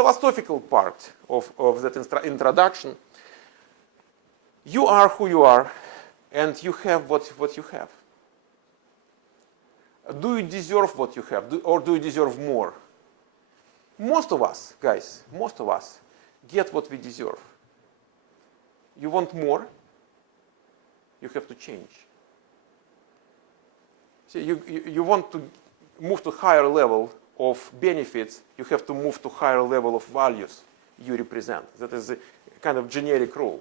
philosophical part of that introduction. You are who you are, and you have what you have. Do you deserve what you have, or do you deserve more? Most of us, guys, most of us get what we deserve. You want more, you have to change. So you want to move to higher level of benefits, you have to move to higher level of values you represent. That is a kind of generic rule.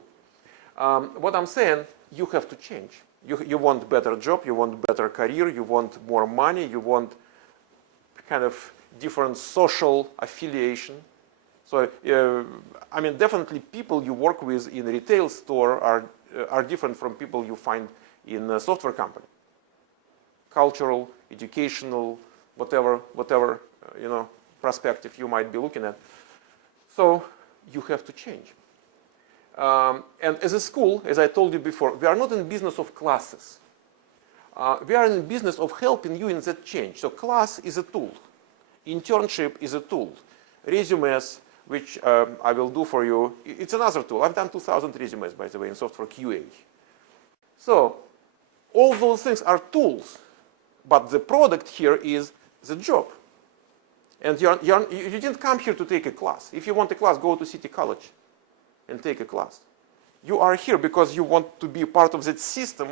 What I'm saying, you have to change. You want better job, you want better career, you want more money, you want kind of different social affiliation. So, I mean, definitely people you work with in a retail store are different from people you find in a software company. Cultural, educational, whatever perspective you might be looking at. So you have to change. And as a school, as I told you before, we are not in business of classes. We are in the business of helping you in that change. So class is a tool. Internship is a tool. Resumes, which I will do for you, it's another tool. I've done 2,000 resumes, by the way, in software QA. So all those things are tools. But the product here is the job. And you didn't come here to take a class. If you want a class, go to City College and take a class. You are here because you want to be part of that system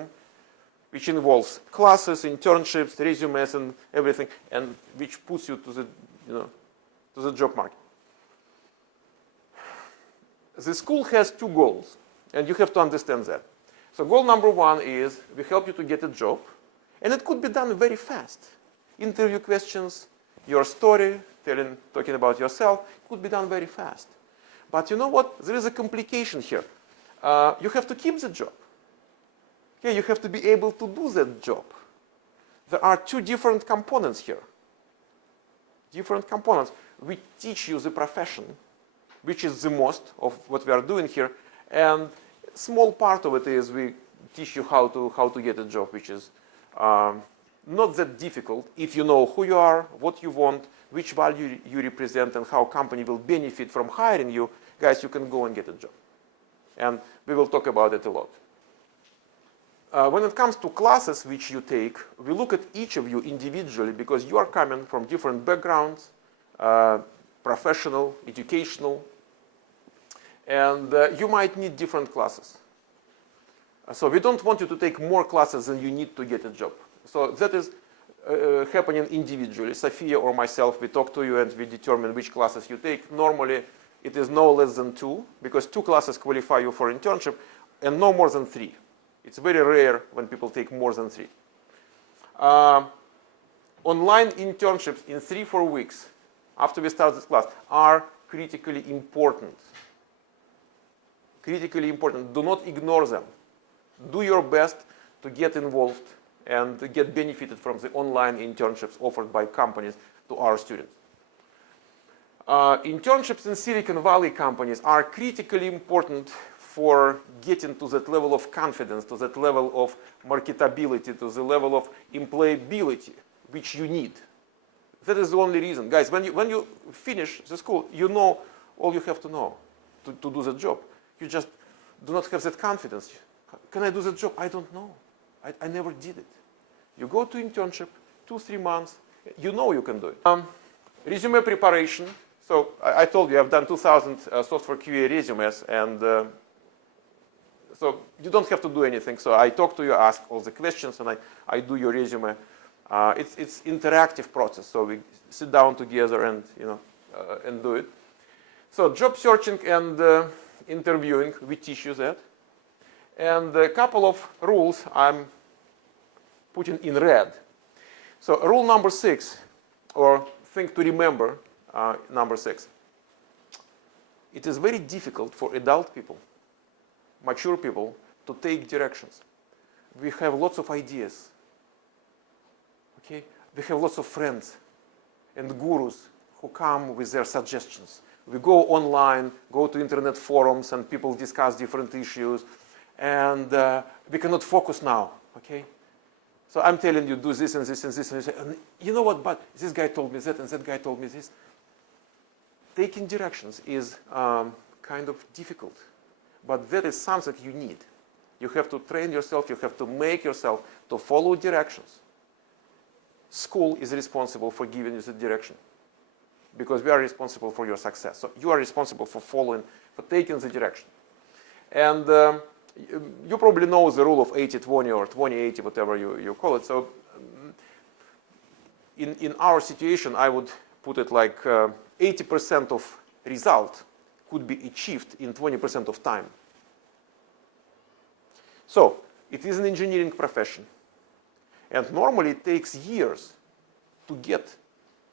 which involves classes, internships, resumes, and everything, and which puts you to the job market. The school has two goals, and you have to understand that. So goal number one is we help you to get a job, and it could be done very fast. Interview questions, your story, talking about yourself, could be done very fast. But you know what? There is a complication here. You have to keep the job. Okay, you have to be able to do that job. There are two different components here. Different components. We teach you the profession, which is the most of what we are doing here, and a small part of it is we teach you how to get a job, which is not that difficult if you know who you are, what you want, which value you represent, and how company will benefit from hiring you. Guys, you can go and get a job. And we will talk about it a lot. When it comes to classes which you take, we look at each of you individually because you are coming from different backgrounds, professional, educational, and you might need different classes. So we don't want you to take more classes than you need to get a job. So that is happening individually. Sophia or myself, we talk to you and we determine which classes you take. Normally, it is no less than 2, because 2 classes qualify you for internship, and no more than 3. It's very rare when people take more than 3. Online internships in 3-4 weeks after we start this class are critically important. Critically important. Do not ignore them. Do your best to get involved and get benefited from the online internships offered by companies to our students. Internships in Silicon Valley companies are critically important for getting to that level of confidence, to that level of marketability, to the level of employability, which you need. That is the only reason. Guys, when you finish the school, you know all you have to know to do the job. You just do not have that confidence. Can I do the job? I don't know. I never did it. You go to internship, 2-3 months, you know you can do it. Resume preparation. So I told you I've done 2,000 software QA resumes, and so you don't have to do anything. So I talk to you, ask all the questions, and I do your resume. It's interactive process. So we sit down together and and do it. So job searching and interviewing, we teach you that. And a couple of rules I'm putting in red. So rule number 6, or thing to remember, number 6. It is very difficult for adult people, mature people, to take directions. We have lots of ideas. Okay? We have lots of friends and gurus who come with their suggestions. We go online, go to internet forums, and people discuss different issues. And we cannot focus now, okay? So I'm telling you, do this and this and this and this. And you know what, but this guy told me that and that guy told me this. taking directions is kind of difficult, but that is something you need. You have to train yourself, you have to make yourself to follow directions. School is responsible for giving you the direction because we are responsible for your success. So you are responsible for following, for taking the direction. And you probably know the rule of 80-20 or 20-80, whatever you call it. So in our situation, I would put it like 80% of result could be achieved in 20% of time. So it is an engineering profession. And normally it takes years to get,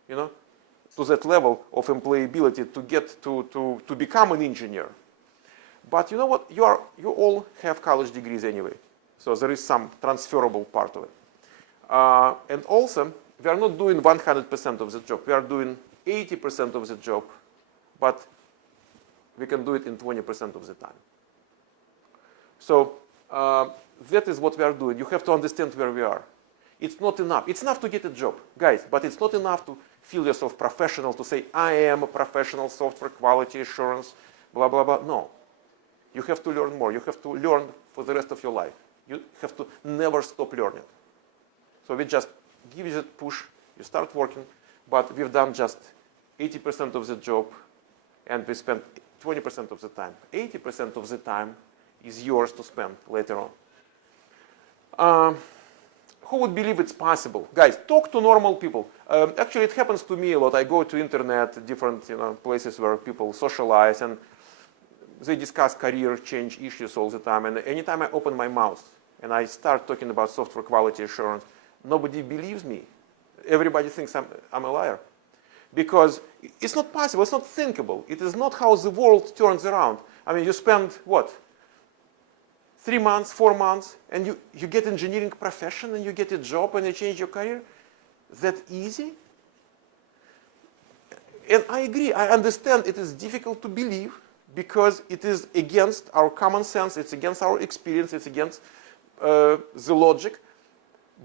to that level of employability, to get to become an engineer. But you know what? You all have college degrees anyway. So there is some transferable part of it. And also, we are not doing 100% of the job. We are doing 80% of the job, but we can do it in 20% of the time. So that is what we are doing. You have to understand where we are. It's not enough. It's enough to get a job, guys, but it's not enough to feel yourself professional, to say, I am a professional software quality assurance, blah, blah, blah. No. You have to learn more. You have to learn for the rest of your life. You have to never stop learning. So we just give you that push, you start working, but we've done just 80% of the job, and we spent 20% of the time. 80% of the time is yours to spend later on. Who would believe it's possible? Guys, talk to normal people. Actually, it happens to me a lot. I go to internet, different places where people socialize, and they discuss career change issues all the time. And anytime I open my mouth and I start talking about software quality assurance, nobody believes me. Everybody thinks I'm a liar. Because it's not possible, it's not thinkable. It is not how the world turns around. I mean, you spend, what, 3 months, 4 months, and you get engineering profession, and you get a job, and you change your career? That easy? And I agree, I understand it is difficult to believe, because it is against our common sense, it's against our experience, it's against the logic,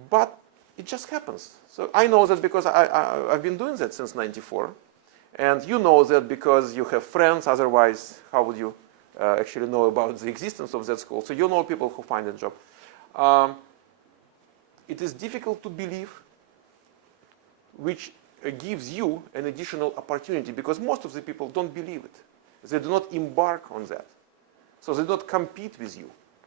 but it just happens. So I know that because I've been doing that since '94, and you know that because you have friends, otherwise how would you actually know about the existence of that school? So you know people who find a job. It is difficult to believe, which gives you an additional opportunity, because most of the people don't believe it. They do not embark on that. So they do not compete with you.